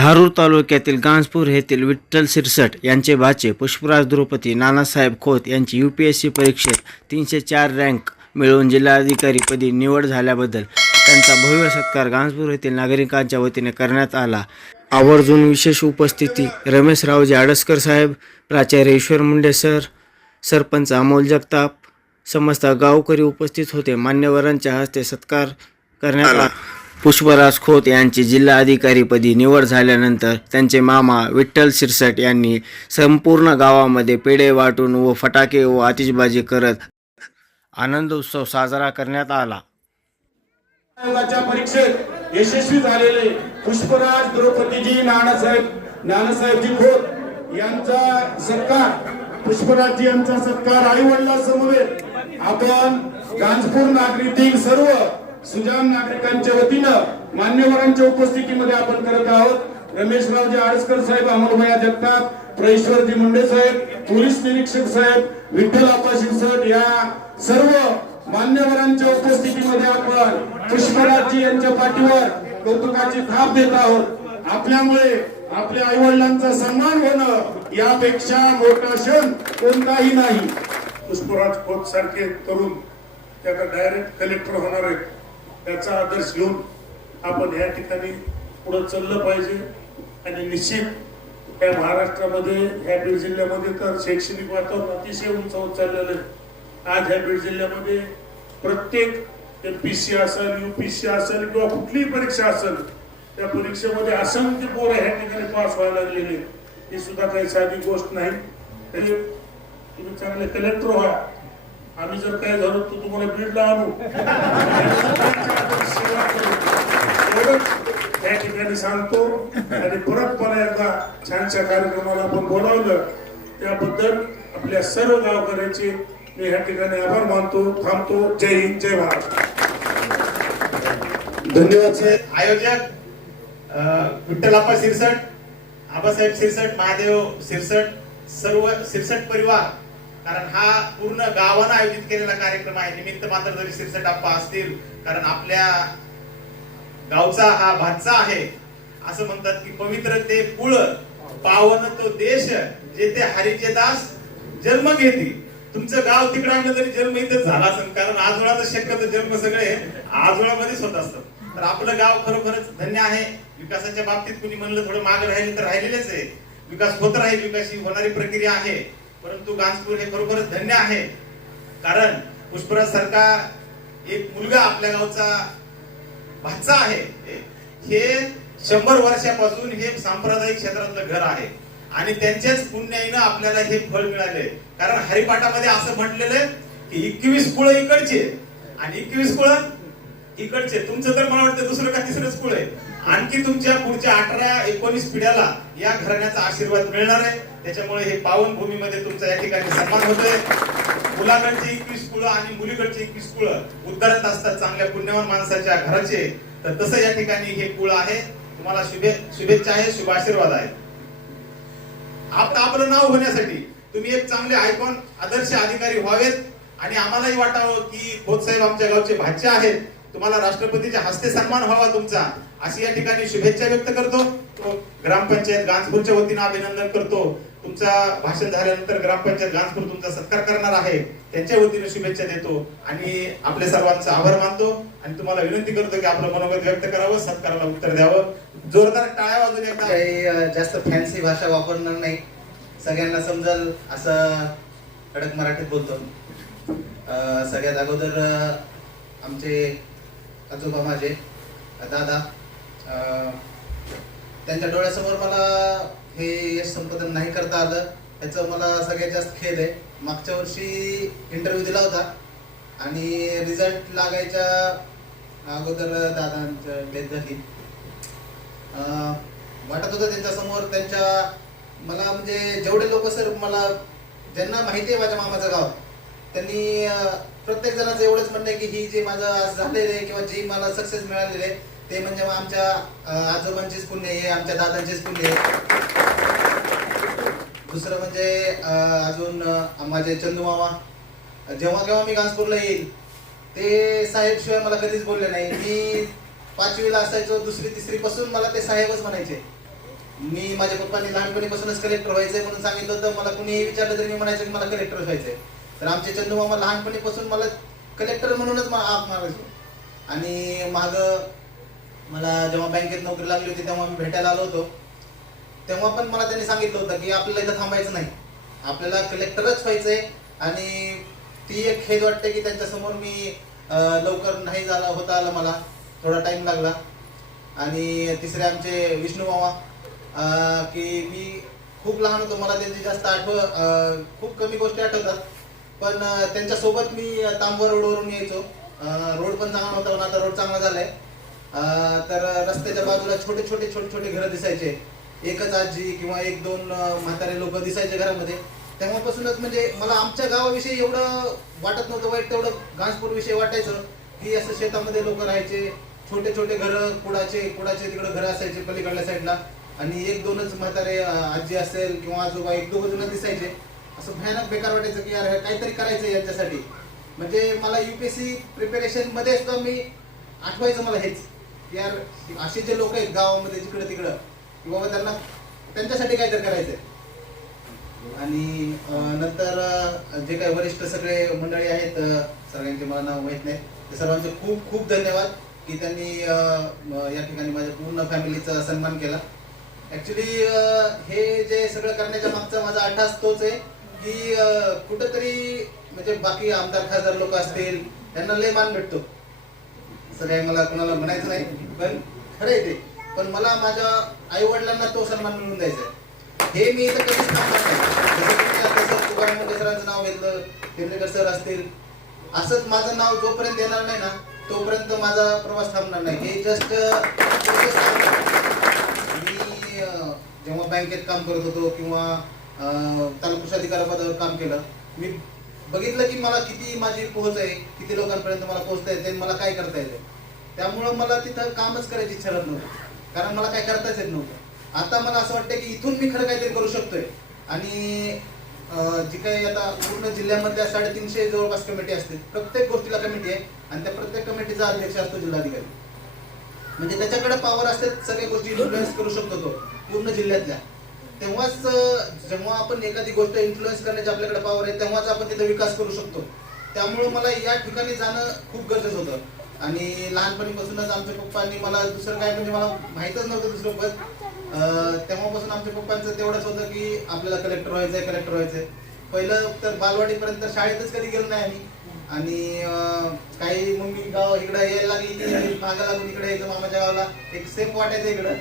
धारूर तालुक्यातील गांजपूर येथील विठ्ठल सिरसट यांचे भाचे पुष्पराज द्रुपदी नानासाहेब खोत यांची UPSC परीक्षेत 304 रँक मिळवून जिल्हाधिकारीपदी निवड झाल्याबद्दल त्यांचा भव्य सत्कार गांजपूर येथील नागरिकांच्या वतीने करण्यात आला। आवर्जून विशेष उपस्थिती रमेश रावजी आडसकर साहेब, प्राचार्य ईश्वर मुंडे सर, सरपंच अमोल जगताप, समस्त गावकरी उपस्थित होते। मान्यवरांच्या हस्ते सत्कार करण्यात आला। पुष्पराज खोत यांची जिल्हाधिकारीपदी निवड झाल्यानंतर त्यांचे मामा विठ्ठल सिरसट यांनी संपूर्ण गावामध्ये पेढे वाटून व फटाके व आतिषबाजी करत आनंद उत्सव साजरा करण्यात आला। आयोगाच्या परीक्षेत यशस्वी झालेले पुष्पराज द्रौपदीजी नानासाहेबजी खोत यांचा सत्कार, पुष्पराजजी यांचा सत्कार आई वडिलांसमवेत आपण गांजपूर नागरिकांतील सर्व सुजाण नागरिकांच्या वतीनं मान्यवरांच्या उपस्थितीमध्ये आपण करत आहोत। रमेशरावजी आडसकर साहेब, अमोलभैया जगताप, ईश्वरजी मुंडे साहेब, पोलीस निरीक्षक साहेब, विठ्ठल आप्पा सिरसट या सर्व मान्यवरांच्या उपस्थितीमध्ये आपण पुष्पराजजी यांच्या पाठीवर कौतुकाची थाप देत आहोत। आपल्यामुळे आपल्या आई वडिलांचा सन्मान होणं यापेक्षा मोठा क्षण कोणताही नाही। पुष्पराज खोत सारखे तरुण त्याला डायरेक्ट कलेक्टर होणार आहेत, त्याचा आदर्श घेऊन आपण या ठिकाणी पुढे चाललं पाहिजे। आणि निश्चित या महाराष्ट्रामध्ये ह्या बीड जिल्ह्यामध्ये तर शैक्षणिक वातावरण अतिशय उंच होत चाललेलं आहे। आज ह्या बीड जिल्ह्यामध्ये प्रत्येक MPSC असेल, UPSC असेल किंवा कुठलीही परीक्षा असेल, त्या परीक्षेमध्ये असंख्य पोरं ह्या ठिकाणी पास व्हायला लागलेले, ही सुद्धा काही साधी गोष्ट नाही। तरी तुम्ही चांगले कलेक्टर व्हा, आम्ही जर काय झालो तर तुम्हाला बीडला आणू, या ठिकाणी सांगतो। आणि परत मला एकदा छानशा कार्यक्रमाला आपण बोलावलं त्याबद्दल आपल्या सर्व गावकऱ्यांचे मी या ठिकाणी आभार मानतो, थांबतो। जय हिंद, जय भारत। धन्यवाद सर। आयोजक विठ्ठल आप्पा सिरसट, आबासाहेब सिरसट, महादेव सिरसट, सर्व सिरसट परिवार, कारण हा पूर्ण गावानं आयोजित केलेला कार्यक्रम आहे। निमित्त मात्र जरी सिरसट आप्पा असतील, कारण आपल्या गावचा हा भातचा आहे। असं म्हणतात की पवित्र ते कुळ, पावन तो देश, जेथे हरीचे दास जन्म घेती। तुमचं गाव तिकडे आणलं तरी जन्म इथेच झाला असेल, कारण आजोळाचा शक्यतो जन्म सगळे आजोळामध्येच होत असतात। तर आपलं गाव खरोखरच धन्य आहे। विकासाच्या बाबतीत कुणी म्हणलं थोडं मागे राहिले तर राहिलेलेच आहे, विकास होत राहील, विकास ही होणारी प्रक्रिया आहे। परंतु गांजपूर हे खरोखरच धन्य आहे, कारण पुष्पराज सारखा एक मुलगा आपल्या गावचा भाचा आहे। हे 100 वर्षापासून हे सांप्रदायिक क्षेत्रातलं घर आहे आणि त्यांच्याच पुण्याईनं आपल्याला हे फळ मिळाले। कारण हरिपाठामध्ये असं म्हटलेलं आहे की 21 कुळ इकडचे आणि 21 कुळ इकडचे। तुमचं तर मला वाटतं दुसरं का तिसरंच कुळ आहे। आणखी तुमच्या पुढच्या 18-19 पिढ्याला या घराण्याचा आशीर्वाद मिळणार आहे। त्याच्यामुळे हे पावन भूमीमध्ये तुमचा या ठिकाणी सन्मान होतोय। मुलाकडचे 21 कुळ आणि मुलीकडचे 21 कुळ उद्धारत असतात चांगल्या पुण्यवान माणसाच्या घराचे। तर तसं या ठिकाणी हे कुळ आहे। तुम्हाला शुभेच्छा आहे, शुभ आशीर्वाद आहे। आपलं नाव होण्यासाठी तुम्ही एक चांगले आयकॉन, आदर्श अधिकारी व्हावेत आणि आम्हालाही वाटावं की खोत साहेब आमच्या गावचे भाचे आहेत, तुम्हाला राष्ट्रपतीच्या हस्ते सन्मान व्हावा तुमचा, अशी या ठिकाणी शुभेच्छा व्यक्त करतो। तो ग्रामपंचायत गांजपूरच्या वतीने अभिनंदन करतो। तुमचा भाषण झाल्यानंतर ग्रामपंचायत गांजपूर तुमचा सत्कार करणार आहे, त्यांच्या वतीने शुभेच्छा देतो आणि आपल्या सर्वांचा आभार मानतो आणि तुम्हाला विनंती करतो की आपलं मनोगत व्यक्त करावं, सत्काराला उत्तर द्यावं। जोरदार टाळ्या वाजून एकदा। काही जास्त फॅन्सी भाषा वापरणार नाही, सगळ्यांना समजेल असं कडक मराठीत बोलतो। सगळ्यात अगोदर आमचे आजोबा, माझे दादा, त्यांच्या डोळ्यासमोर मला हे यश संपादन नाही करता आलं, याचं मला सगळ्यात जास्त खेद आहे। मागच्या वर्षी इंटरव्ह्यू दिला होता आणि रिझल्ट लागायच्या अगोदर दादांच्या डेथ झाली। वाटत होतं त्यांच्या समोर, त्यांच्या मला म्हणजे जेवढे लोक सर मला ज्यांना माहिती आहे माझ्या मामाचं गाव, त्यांनी प्रत्येक जणांचं एवढंच म्हणणं आहे की ही जे माझं आज झालेलं आहे किंवा जी मला सक्सेस मिळालेले आहे ते म्हणजे आमच्या आजोबांचीच पुण्य आहे, आमच्या दादांचीच पुण्य आहे। दुसरं म्हणजे अजून माझे चंदू मामा, जेव्हा केव्हा मी गांजपूरला येईल ते साहेब शिवाय मला कधीच बोलले नाही। मी 5वीला असायचो, 2री 3री पासून मला ते साहेबच म्हणायचे। मी माझ्या पप्पांनी लहानपणीपासूनच कलेक्टर व्हायचंय म्हणून सांगितलं होतं. मला कुणीही विचारलं तरी मी म्हणायचं की मला कलेक्टर व्हायचंय. तर आमचे चंदू मामा लहानपणीपासून मला कलेक्टर म्हणूनच हाक मारायचो. आणि माग मला जेव्हा बँकेत नोकरी लागली होती तेव्हा मी भेटायला आलो होतो, तेव्हा पण मला त्यांनी सांगितलं होतं की आपल्याला इथं थांबायचं नाही, आपल्याला कलेक्टरच व्हायचंय. आणि ती एक खेद वाटते की त्यांच्यासमोर मी लवकर नाही झाला होता आलं, मला थोडा टाइम लागला. आणि तिसरे आमचे विष्णू मामा की मी खूप लहान होतो, मला त्यांची जास्त खूप कमी गोष्टी आठवतात. पण त्यांच्यासोबत मी तांबवा रोडवरून यायचो. रोड पण चांगला होता, पण आता रोड चांगला झालाय. तर रस्त्याच्या बाजूला छोटे छोटे घरं दिसायचे, एकच आजी किंवा एक दोन म्हातारे लोक दिसायचे घरामध्ये. तेव्हापासूनच म्हणजे मला आमच्या गावाविषयी एवढं वाटत नव्हतं वाईट, तेवढं घासपूर विषयी वाटायचं की असं शेतामध्ये लोक राहायचे, छोटे घरं कुडाचे तिकडं घरं असायचे पलीकडल्या साईडला. आणि एक दोनच म्हातारे आजी असेल किंवा आजोबा एक दोघं जण दिसायचे. असं भयानक बेकार वाटायचं की यार काहीतरी करायचं यांच्यासाठी. म्हणजे मला UPSC प्रिपरेशन मध्ये असतो मी आठवायचं मला हेच, यार असे जे लोक आहेत गावामध्ये जिकडं तिकडं की बाबा त्यांना त्यांच्यासाठी काहीतरी करायचंय. आणि नंतर जे काही वरिष्ठ सगळे मंडळी आहेत, सगळ्यांचे मला नाव माहित नाही, ते सर्वांचे खूप खूप धन्यवाद की त्यांनी या ठिकाणी माझ्या पूर्ण फॅमिलीचा सन्मान केला. ऍक्च्युली हे जे सगळं करण्याच्या मागचा माझा अट्टास तोच आहे की कुठंतरी म्हणजे बाकी आमदार खासदार लोक असतील त्यांना लय मान भेटतो, असं काही मला कोणाला म्हणायचं नाही, पण खरं आहे ते. पण मला माझ्या आई वडिलांना तो सन्मान मिळवून द्यायचा आहे, हे मी इथं कधीच थांबणार नाही. जसं तुकाराम मुंडे सरांचं नाव घेतलं, तेंडुलकर सर असतील, असंच माझं नाव जोपर्यंत येणार नाही ना तोपर्यंत माझा प्रवास थांबणार नाही. हे जस्ट मी जेव्हा बँकेत काम करत होतो किंवा तालुका अधिकारी पदावर काम केलं, मी बघितलं की मला किती माझी पोहोच आहे, किती लोकांपर्यंत मला पोहोचता येते, मला काय करता येते. त्यामुळं मला तिथं कामच करायची इच्छा राहत नव्हती, कारण मला काय करताच येत नव्हतं. आता मला असं वाटतं की इथून मी खरं काहीतरी करू शकतोय. आणि जी काही आता पूर्ण जिल्ह्यामधल्या 350 जवळपास कमिटी असतील, प्रत्येक गोष्टीला कमिटी आहे आणि त्या प्रत्येक कमिटीचा अध्यक्ष असतो जिल्हाधिकारी. म्हणजे त्याच्याकडे पॉवर असते, सगळ्या गोष्टी इन्फ्लुएन्स करू शकतो तो पूर्ण जिल्ह्यातल्या. तेव्हाच जेव्हा आपण एखादी गोष्ट इन्फ्लुएन्स करण्याची आपल्याकडे पॉवर आहे तेव्हाच आपण तिथे विकास करू शकतो. त्यामुळं मला या ठिकाणी जाणं खूप गरजेचं होतं. आणि लहानपणीपासूनच आमच्या पप्पांनी मला दुसरं काय म्हणजे मला माहीतच नव्हतं दुसरं पद, तेव्हापासून आमच्या पप्पांचं तेवढंच होतं की आपल्याला कलेक्टर व्हायचंय. पहिलं तर बालवाडीपर्यंत शाळेतच कधी गेलो नाही आम्ही. आणि काही मग मी गाव इकडं यायला लागली की मागं लागून इकडे यायचं मामाच्या गावाला, एक सेफ वाटायचं इकडं.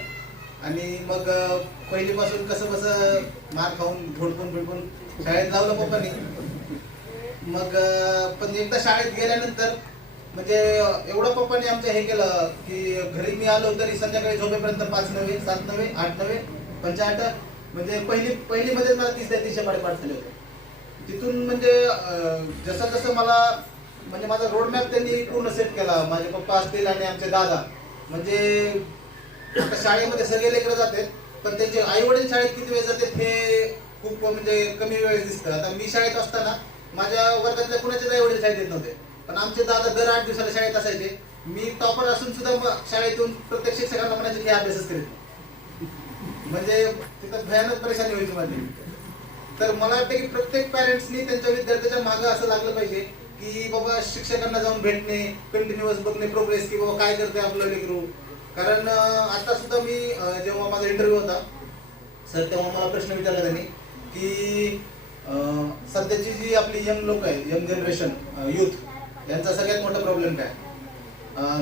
आणि मग पहिलीपासून कसं मार खाऊन धोडपून शाळेत लावलं पप्पांनी. मग पण एकदा शाळेत गेल्यानंतर म्हणजे एवढं पप्पांनी आमच्या हे केलं की घरी मी आलो तरी संध्याकाळी झोपेपर्यंत 5 नव्हे 7 नव्हे 8 नव्हे 85, म्हणजे पहिलीमध्ये मला 30 पाडे पाठ झाले होते. तिथून म्हणजे जसं मला म्हणजे माझा रोडमॅप त्यांनी पूर्ण सेट केला. माझे पप्पा असतील आणि आमचे दादा, म्हणजे आता शाळेमध्ये सगळे लेकरं जातात पण त्यांचे आई वडील शाळेत किती वेळ जातात हे खूप म्हणजे कमी वेळेस दिसतं. आता मी शाळेत असताना माझ्या वर्गातल्या कुणाचेच आई वडील शाळेत येत नव्हते, पण आमचे दादा दर 8 दिवसाला शाळेत असायचे. मी टॉपर असून सुद्धा शाळेतून प्रत्येक शिक्षकांना म्हणायचे की अभ्यासच करीत, म्हणजे तिथं भयानक परेशानी व्हायची माझी. तर मला वाटतं की प्रत्येक पॅरेंट्सनी त्यांच्या विद्यार्थ्याच्या मागं असं लागलं पाहिजे की बाबा शिक्षकांना जाऊन भेटणे, कंटिन्युअस बघणे प्रोग्रेस की बाबा काय करतोय आपलं लेकरू. कारण आता सुद्धा मी जेव्हा माझा इंटरव्ह्यू होता सर तेव्हा मला प्रश्न विचारला त्यांनी की सध्याची जी आपली यंग लोक आहेत, यंग जनरेशन यूथ, यांचा सगळ्यात मोठा प्रॉब्लेम काय.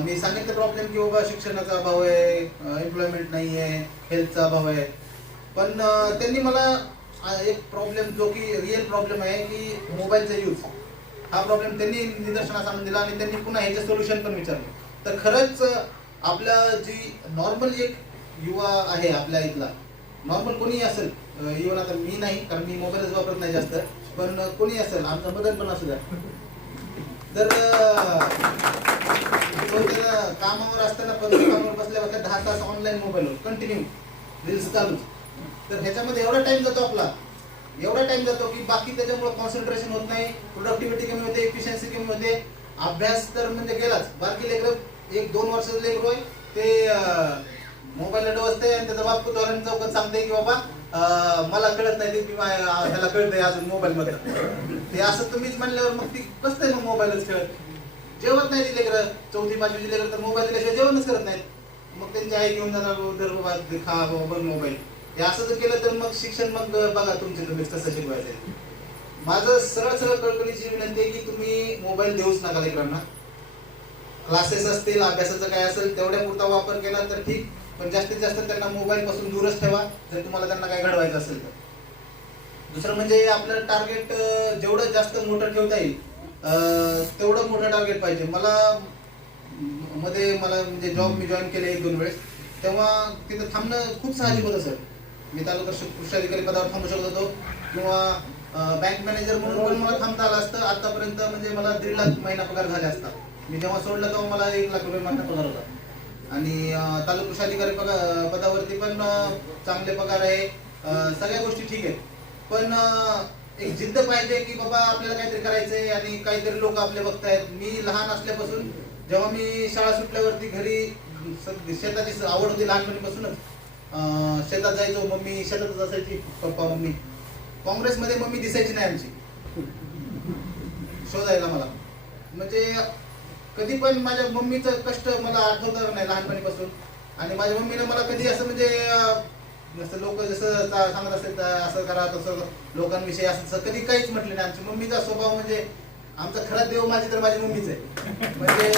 मी सांगितलं प्रॉब्लेम की बाबा शिक्षणाचा अभाव आहे, एम्प्लॉयमेंट नाही आहे, हेल्थचा अभाव आहे. पण त्यांनी मला एक प्रॉब्लेम जो की रिअल प्रॉब्लेम आहे की मोबाईलचा यूज, हा प्रॉब्लेम त्यांनी निदर्शनास आणून दिला आणि त्यांनी पुन्हा ह्याचे सोल्युशन पण विचारलं. तर खरंच आपल्या जी नॉर्मल एक युवा आहे आपल्या इथला, नॉर्मल कोणी असेल, इव्हन आता मी नाही कारण मी मोबाईलच वापरत नाही जास्त, पण कोणी असेल, आमचा मदत पण असू द्या, तर कामावर असताना कामावर बसल्या बसल्या 10 तास ऑनलाईन मोबाईलवर कंटिन्यू रील्स चालूच. तर ह्याच्यामध्ये एवढा टाइम जातो आपला, एवढा टाइम जातो की बाकी त्याच्यामुळे कॉन्सन्ट्रेशन होत नाही, प्रोडक्टिव्हिटी कमी होते, एफिशियन्सी कमी होते. अभ्यास तर म्हणजे गेलाच. बाकी लेकर 1-2 वर्षाचं लेकर होय ते मोबाईलला डोसते आणि त्याचा बाप कुतूहलाने चौकात सांगते की बाबा मला कळत नाही ते ह्याला कळतंय अजून मोबाईल मधलं ते असं तुम्हीच म्हणल्यावर मग ती कसं मग मोबाईलच खेळत जेवत नाही ती लेकरं 4थी 5वीची लेकरं तर मोबाईल दिल्याशिवाय जेवणच करत नाहीत मग त्यांची आई घेऊन जाणार दर बाबा खा बाबा बघ मोबाईल हे असं जर केलं तर मग शिक्षण मग बघा तुमचे तुम्हीच कसं शिकवायचं माझं सरळ सरळ कळकळीची विनंती आहे की तुम्ही मोबाईल देऊच नका लेकरांना क्लासेस असतील अभ्यासाचं काय असेल तेवढ्या पुरता वापर केला तर ठीक पण जास्तीत जास्त त्यांना मोबाईल पासून दूरच ठेवा जर तुम्हाला त्यांना काय घडवायचं असेल तर दुसरं म्हणजे आपलं टार्गेट जेवढं जास्त मोठं ठेवता येईल तेवढं मोठं टार्गेट पाहिजे मला म्हणजे जॉब मी जॉईन केले 1-2 वेळेस तेव्हा तिथं थांबणं खूप साहजिक होतं सर मी तालुका कृषी अधिकारी पदावर थांबू शकत होतो किंवा बँक मॅनेजर म्हणून पण मला थांबता आलं असतं आतापर्यंत म्हणजे मला 1.5 लाख महिना पगार झाले असता मी जेव्हा सोडलं तेव्हा मला 1 लाख रुपये महिना पगार होता आणि तालुका कृषी अधिकारी पदावरती पण चांगले पगार आहे सगळ्या गोष्टी ठीक आहेत पण एक जिद्द पाहिजे की बाबा आपल्याला काहीतरी करायचंय आणि काहीतरी लोक आपले बघतायत मी लहान असल्यापासून जेव्हा मी शाळा सुटल्यावरती घरी शेताची आवड होती लहानपणीपासूनच शेतात जायचो मम्मी शेतातच असायची पप्पा मम्मी काँग्रेसमध्ये मम्मी दिसायची नाही आमची शोधायला मला म्हणजे कधी पण माझ्या मम्मीचं कष्ट मला आठवतं नाही लहानपणीपासून आणि माझ्या मम्मीने मला कधी असं म्हणजे जसं लोक जसं सांगत असतात असं करा तसं लोकांविषयी असं कधी काहीच म्हटलं नाही आमची मम्मीचा स्वभाव म्हणजे आमचा खरा देव माझी तर माझी मम्मीच आहे म्हणजे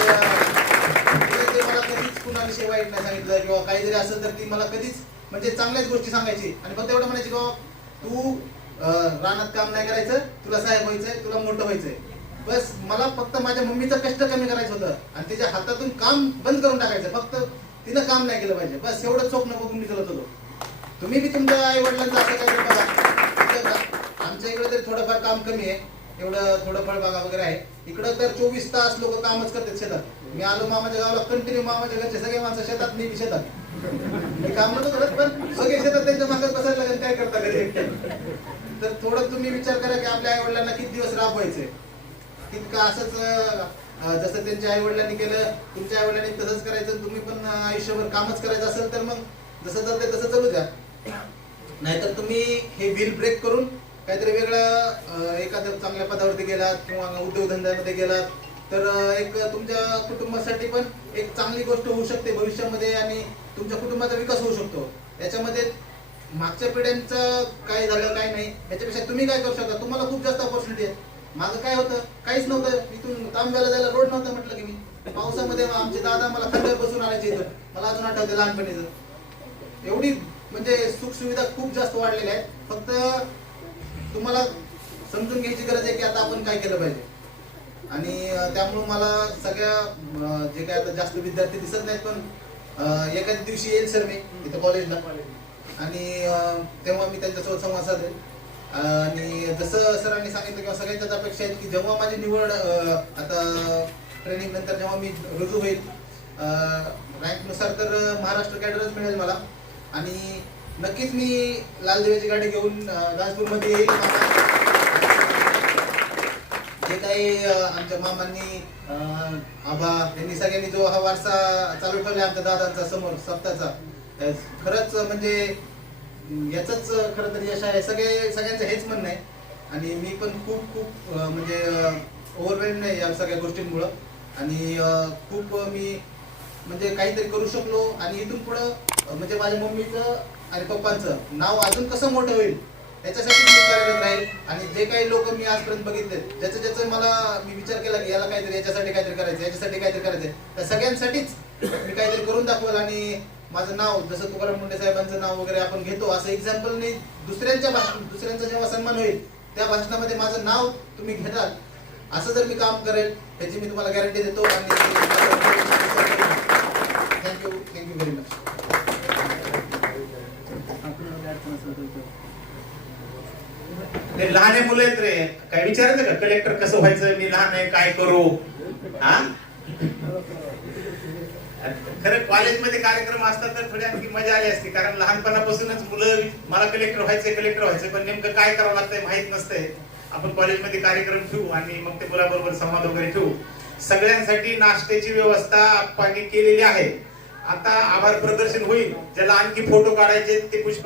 ते मला कधीच कुणाविषयी वाईट नाही सांगितलं किंवा काही जरी असेल तर ती मला कधीच म्हणजे चांगल्याच गोष्टी सांगायची आणि फक्त एवढं म्हणायची की तू रानात काम नाही करायचं तुला साहेब व्हायचंय तुला मोठं व्हायचंय बस मला फक्त माझ्या मम्मीचं कष्ट कमी करायचं होतं आणि तिच्या हातातून काम बंद करून टाकायचं फक्त तिनं काम नाही केलं पाहिजे बस एवढं स्वप्न बघून मी करत होतो तुम्ही बी तुमच्या आई वडिलांचं असं काही बघा आमच्या इकडे तरी थोडंफार काम कमी आहे एवढं थोडं फळबागा वगैरे आहे इकडं तर 24 तास लोक कामच करतात शेतात मी आलो मामाच्या गावाला कंटिन्यू मामाच्या घरचे सगळे माणसं शेतात मी शेतात मी काम नव्हतं करत पण सगळे शेतात त्यांच्या मागत बसायला लागेल काय करता घरी तर थोडं तुम्ही विचार करा की आपल्या आई वडिलांना किती दिवस राबवायचे तितकं असंच जसं त्यांच्या आई वडिलांनी केलं तुमच्या आई वडिलांनी तसंच करायचं तुम्ही पण आयुष्यभर कामच करायचं असेल तर मग जसं चालतंय तसं चालू द्या नाहीतर तुम्ही हे व्हील ब्रेक करून काहीतरी वेगळं एखाद्या चांगल्या पदावरती गेलात किंवा उद्योगधंद्यामध्ये गेलात तर एक तुमच्या कुटुंबासाठी पण एक चांगली गोष्ट होऊ शकते भविष्यामध्ये आणि तुमच्या कुटुंबाचा विकास होऊ शकतो याच्यामध्ये मागच्या पिढ्यांचं काय झालं काय नाही याच्यापेक्षा तुम्ही काय करू शकता तुम्हाला खूप जास्त ऑपॉर्च्युनिटी आहे माझं काय होतं काहीच नव्हतं इथून तांब्याला जायला रोड नव्हता म्हटलं की मी पावसामध्ये आमचे दादा मला खांद्यावर बसून आणायचे इथं मला अजून आठवते लहानपणीचं एवढी म्हणजे सुख सुविधा खूप जास्त वाढलेल्या आहेत फक्त तुम्हाला समजून घ्यायची गरज आहे की आता आपण काय केलं पाहिजे आणि त्यामुळे मला सगळ्या जे काय आता जास्त विद्यार्थी दिसत नाहीत पण एखाद्या दिवशी येईल सर मी इथं कॉलेजला आणि तेव्हा मी त्यांच्यासोबत संवाद साधेल आणि जसं सरांनी सांगितलं किंवा सगळ्यांच्याच अपेक्षा आहेत की जेव्हा माझी निवड आता ट्रेनिंग नंतर जेव्हा मी रुजू होईल रँकनुसार तर महाराष्ट्र कॅडरच मिळेल मला आणि नक्कीच मी लालदेवाची गाडी घेऊन गाजपूरमध्ये येईल जे काही आमच्या मामांनी आबा यांनी सगळ्यांनी जो हा वारसा चालू ठेवला आमच्या दादांचा समोर सप्ताचा खरंच म्हणजे याचंच खरं तर यश आहे सगळ्यांचं हेच म्हणणं आहे आणि मी पण खूप म्हणजे ओव्हरवेल्ड नाही या सगळ्या गोष्टींमुळं आणि खूप मी म्हणजे काहीतरी करू शकलो आणि इथून पुढं म्हणजे माझ्या मम्मीचं आणि पप्पांचं नाव अजून कसं मोठं होईल याच्यासाठी मी कार्यरत राहील आणि जे काही लोक मी आजपर्यंत बघितले ज्याचं मला मी विचार केला की याला काहीतरी याच्यासाठी काहीतरी करायचं याच्यासाठी काहीतरी करायचंय त्या सगळ्यांसाठीच मी काहीतरी करून दाखवलं आणि माझं नाव जसं तुकाराम मुंडे साहेबांचं नाव वगैरे आपण घेतो असं एक्झाम्पल नाही दुसऱ्यांचा जेव्हा सन्मान होईल त्या भाषणामध्ये माझं नाव तुम्ही घेतात असं जर मी काम करेल त्याची मी तुम्हाला गॅरंटी देतो आणि थँक्यू व्हेरी मच लहान मुलं आहेत रे काय विचारायचं का कलेक्टर कसं व्हायचं मी लहान आहे काय करू हा खरं कॉलेजमध्ये कार्यक्रम असतात तर थोडी आणखी मजा आली असती कारण लहानपणापासूनच मुलं मला कलेक्टर व्हायचंय पण नेमकं काय करावं लागतंय माहित नसतंय आपण कॉलेजमध्ये कार्यक्रम ठेवू आणि मग ते मुलाबरोबर संवाद वगैरे ठेवू सगळ्यांसाठी नाश्त्याची व्यवस्था आप्पांनी केलेली आहे आता आभार प्रदर्शन होईल. ज्याला आणखी फोटो काढायचे ते पुष्प